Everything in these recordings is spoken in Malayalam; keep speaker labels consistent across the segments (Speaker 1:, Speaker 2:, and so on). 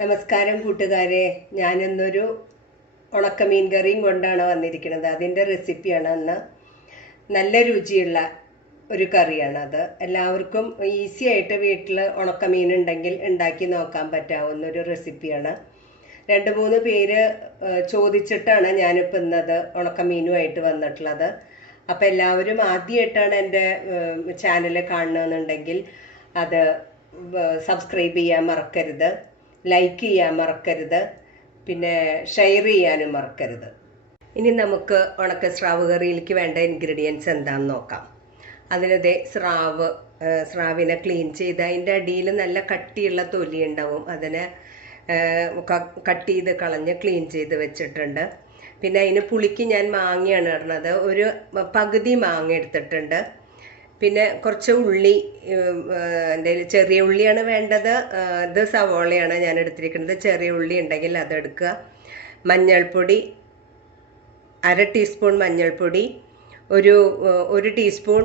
Speaker 1: നമസ്കാരം കൂട്ടുകാരെ. ഞാനിന്നൊരു ഉണക്കമീൻ കറിയും കൊണ്ടാണ് വന്നിരിക്കുന്നത്. അതിന്റെ റെസിപ്പിയാണ് അന്ന്. നല്ല രുചിയുള്ള ഒരു കറിയാണ് അത്. എല്ലാവർക്കും ഈസി ആയിട്ട് വീട്ടിൽ ഉണക്കമീൻ ഉണ്ടെങ്കിൽ ഉണ്ടാക്കി നോക്കാൻ പറ്റാവുന്ന ഒരു റെസിപ്പിയാണ്. രണ്ട് മൂന്ന് പേര് ചോദിച്ചിട്ടാണ് ഞാനിപ്പോൾ ഇന്നത് ഉണക്കമീനുമായിട്ട് വന്നിട്ടുള്ളത്. അപ്പോൾ എല്ലാവരും ആദ്യമായിട്ടാണ് എന്റെ ചാനൽ കാണണമെന്നുണ്ടെങ്കിൽ അത് സബ്സ്ക്രൈബ് ചെയ്യാൻ മറക്കരുത്. ലൈക്ക് ചെയ്യാൻ മറക്കരുത്. പിന്നെ ഷെയർ ചെയ്യാനും മറക്കരുത്. ഇനി നമുക്ക് ഉണക്ക സ്രാവ് കറിയിലേക്ക് വേണ്ട ഇൻഗ്രീഡിയൻസ് എന്താണെന്ന് നോക്കാം. അതിനതേ സ്രാവ് സ്രാവിനെ ക്ലീൻ ചെയ്ത് അതിന്റെ അടിയിൽ നല്ല കട്ടിയുള്ള തൊലി ഉണ്ടാവും. അതിനെ കട്ട് ചെയ്ത് കളഞ്ഞ് ക്ലീൻ ചെയ്ത് വെച്ചിട്ടുണ്ട്. പിന്നെ അതിന് പുളിക്ക് ഞാൻ മാങ്ങയാണ് ഇടുന്നത് ഒരു പകുതി മാങ്ങ എടുത്തിട്ടുണ്ട്. പിന്നെ കുറച്ച് ഉള്ളി എന്തെങ്കിലും ചെറിയ ഉള്ളിയാണ് വേണ്ടത്. ഇത് സവോളയാണ് ഞാൻ എടുത്തിരിക്കുന്നത്. ചെറിയ ഉള്ളി ഉണ്ടെങ്കിൽ അതെടുക്കുക മഞ്ഞൾപ്പൊടി അര ടീസ്പൂൺ മഞ്ഞൾപ്പൊടി ഒരു ഒരു ടീസ്പൂൺ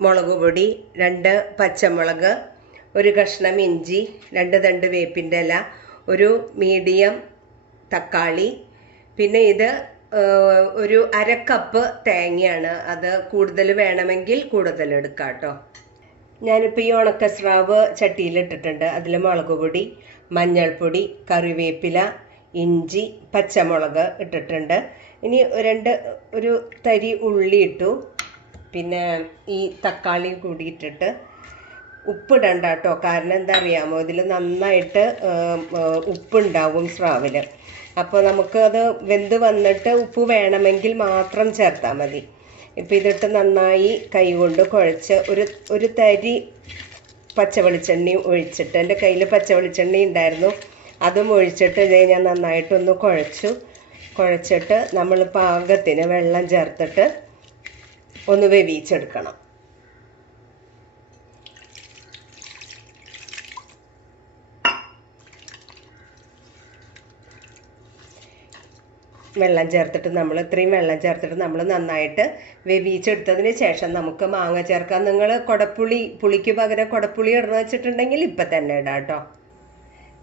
Speaker 1: മുളക് പൊടി രണ്ട് പച്ചമുളക് ഒരു കഷ്ണം ഇഞ്ചി രണ്ട് തണ്ട് വേപ്പിന്റെ ഇല ഒരു മീഡിയം തക്കാളി പിന്നെ ഇത് ഒരു അര കപ്പ് തേങ്ങയാണ് അത് കൂടുതൽ വേണമെങ്കിൽ കൂടുതൽ എടുക്കാം കേട്ടോ. ഞാനിപ്പോൾ ഈ ഉണക്ക സ്രാവ് ചട്ടിയിലിട്ടിട്ടുണ്ട്. അതിൽ മുളക് പൊടി മഞ്ഞൾപ്പൊടി കറിവേപ്പില ഇഞ്ചി പച്ചമുളക് ഇട്ടിട്ടുണ്ട്. ഇനി രണ്ട് ഒരു തരി ഉള്ളി ഇട്ടു. പിന്നെ ഈ തക്കാളി കൂടി ഇട്ടിട്ട് ഉപ്പിടണ്ട കേട്ടോ കാരണം എന്താ അറിയാമോ ഇതിൽ നന്നായിട്ട് ഉപ്പുണ്ടാവും സ്രാവിൽ അപ്പോൾ നമുക്ക് അത് വെന്ത് വന്നിട്ട് ഉപ്പ് വേണമെങ്കിൽ മാത്രം ചേർത്താൽ മതി. ഇപ്പം ഇതിട്ട് നന്നായി കൈകൊണ്ട് കുഴച്ച് ഒരു ഒരു തരി പച്ചവെളിച്ചെണ്ണയും ഒഴിച്ചിട്ട് എന്റെ കയ്യിൽ പച്ചവെളിച്ചെണ്ണ ഉണ്ടായിരുന്നു. അതും ഒഴിച്ചിട്ട് ഇതേ ഞാൻ നന്നായിട്ടൊന്ന് കുഴച്ചു. കുഴച്ചിട്ട് നമ്മൾ പാകത്തിന് വെള്ളം ചേർത്തിട്ട് ഒന്ന് വേവിച്ചെടുക്കണം. വെള്ളം ചേർത്തിട്ട് നമ്മൾ ഇത്രയും വെള്ളം ചേർത്തിട്ട് നമ്മൾ നന്നായിട്ട് വേവിച്ചെടുത്തതിന് ശേഷം നമുക്ക് മാങ്ങ ചേർക്കാം. നിങ്ങൾ കുടപ്പുളി പുളിക്ക് പകരം കുടപ്പുളി ഇടണം വെച്ചിട്ടുണ്ടെങ്കിൽ ഇപ്പം തന്നെ ഇടാം കേട്ടോ.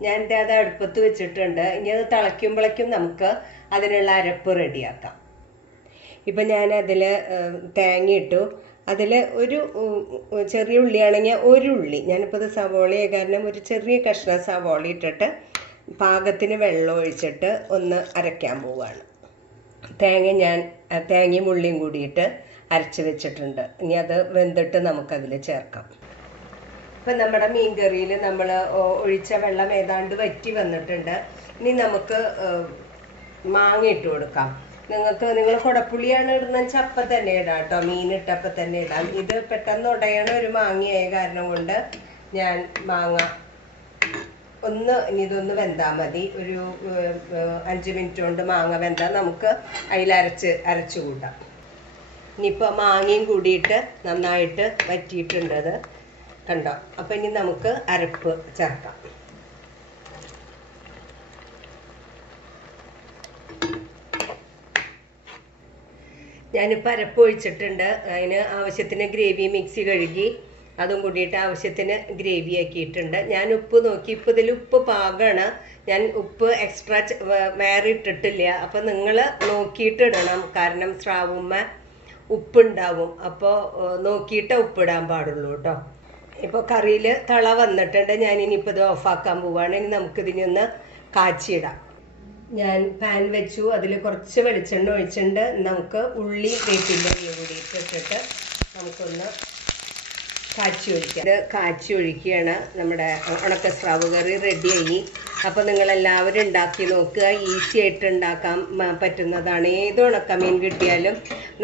Speaker 1: ഞാൻ എന്റെ അത് അടുപ്പത്ത് വെച്ചിട്ടുണ്ട്. ഇനി അത് തിളയ്ക്കുമ്പോഴേക്കും നമുക്ക് അതിനുള്ള അരപ്പ് റെഡിയാക്കാം. ഇപ്പം ഞാൻ അതിൽ തേങ്ങ ഇട്ടു. അതിൽ ഒരു ചെറിയ ഉള്ളിയാണെങ്കിൽ ഒരു ഉള്ളി. ഞാനിപ്പോൾ ഇത് സവോളയെ. കാരണം ഒരു ചെറിയ കഷ്ണം സവോള ഇട്ടിട്ട് പാകത്തിന് വെള്ളം ഒഴിച്ചിട്ട് ഒന്ന് അരയ്ക്കാൻ പോവുകയാണ് തേങ്ങ ഞാൻ തേങ്ങയും ഉള്ളിയും കൂടിയിട്ട് അരച്ച് വെച്ചിട്ടുണ്ട്. ഇനി അത് വെന്തിട്ട് നമുക്കതിൽ ചേർക്കാം. ഇപ്പം നമ്മുടെ മീൻകറിയിൽ നമ്മൾ ഒഴിച്ച വെള്ളം ഏതാണ്ട് വറ്റി വന്നിട്ടുണ്ട്. ഇനി നമുക്ക് മാങ്ങ ഇട്ട് കൊടുക്കാം. നിങ്ങൾക്ക് നിങ്ങൾ കുടപ്പുളിയാണ് വെച്ചാൽ അപ്പം തന്നെ ഇടാം കേട്ടോ. മീൻ ഇട്ടപ്പം തന്നെ ഇടാം. ഇത് പെട്ടെന്ന് ഉടയണ ഒരു മാങ്ങയായ കാരണം കൊണ്ട് ഞാൻ മാങ്ങ ഒന്ന് ഇനി ഇതൊന്ന് വെന്താൽ മതി. ഒരു അഞ്ച് മിനിറ്റ് കൊണ്ട് മാങ്ങ വെന്താ നമുക്ക് അതിലരച്ച് അരച്ചു കൂട്ടാം. ഇനിയിപ്പോൾ മാങ്ങയും കൂടിയിട്ട് നന്നായിട്ട് വറ്റിയിട്ടുണ്ട് അത്. കണ്ടോ? അപ്പം ഇനി നമുക്ക് അരപ്പ് ചേർക്കാം. ഞാനിപ്പോൾ അരപ്പ് ഒഴിച്ചിട്ടുണ്ട്. അതിന് ആവശ്യത്തിന് ഗ്രേവി മിക്സി കഴുകി അതും കൂടിയിട്ട് ആവശ്യത്തിന് ഗ്രേവി ആക്കിയിട്ടുണ്ട്. ഞാൻ ഉപ്പ് നോക്കി. ഇപ്പം ഇതിൽ ഉപ്പ് പാകമാണ് ഞാൻ ഉപ്പ് എക്സ്ട്രാ വേറെ ഇട്ടിട്ടില്ല. അപ്പം നിങ്ങൾ നോക്കിയിട്ട് ഇടണം. കാരണം സ്രാവുമ്മ ഉപ്പുണ്ടാവും. അപ്പോൾ നോക്കിയിട്ട് ഇടാൻ പാടുള്ളൂ കേട്ടോ. ഇപ്പോൾ കറിയിൽ തള വന്നിട്ടുണ്ട്. ഞാൻ ഇനിയിപ്പോൾ ഇത് ഓഫാക്കാൻ പോവുകയാണ് ഇനി നമുക്കിതിനൊന്ന് കാച്ചിയിടാം. ഞാൻ പാൻ വെച്ചു. അതിൽ കുറച്ച് വെളിച്ചെണ്ണ ഒഴിച്ചിട്ടുണ്ട്. നമുക്ക് ഉള്ളി വേപ്പിന്റെ കൂടി ഇട്ടിട്ട് നമുക്കൊന്ന് കാച്ചി ഒഴിക്കുക ഇത് കാച്ചി ഒഴിക്കുകയാണ് നമ്മുടെ ഉണക്ക സ്രാവ് കറി റെഡിയായി അപ്പോൾ നിങ്ങളെല്ലാവരും ഉണ്ടാക്കി നോക്കുക. ഈസി ആയിട്ട് ഉണ്ടാക്കാൻ പറ്റുന്നതാണ്. ഏത് ഉണക്കമീൻ കിട്ടിയാലും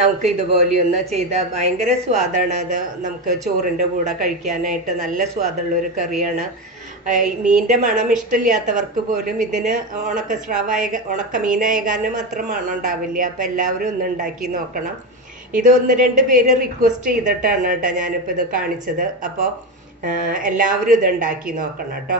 Speaker 1: നമുക്ക് ഇതുപോലെയൊന്ന് ചെയ്താൽ ഭയങ്കര സ്വാദാണ്. അത് നമുക്ക് ചോറിന്റെ കൂടെ കഴിക്കാനായിട്ട് നല്ല സ്വാദുള്ള ഒരു കറിയാണ്. മീന്റെ മണം ഇഷ്ടമില്ലാത്തവർക്ക് പോലും ഇതിന് ഉണക്ക സ്രാവായ ഉണക്ക മീനായ കാരണം മാത്രം മണം ഉണ്ടാവില്ല. അപ്പോൾ എല്ലാവരും ഒന്ന് ഉണ്ടാക്കി നോക്കണം. ഇത് ഒന്ന് രണ്ട് പേര് റിക്വസ്റ്റ് ചെയ്തിട്ടാണ് കേട്ടോ ഞാനിപ്പോൾ ഇത് കാണിച്ചത്. അപ്പോൾ എല്ലാവരും ഇത് ഉണ്ടാക്കി നോക്കണം കേട്ടോ.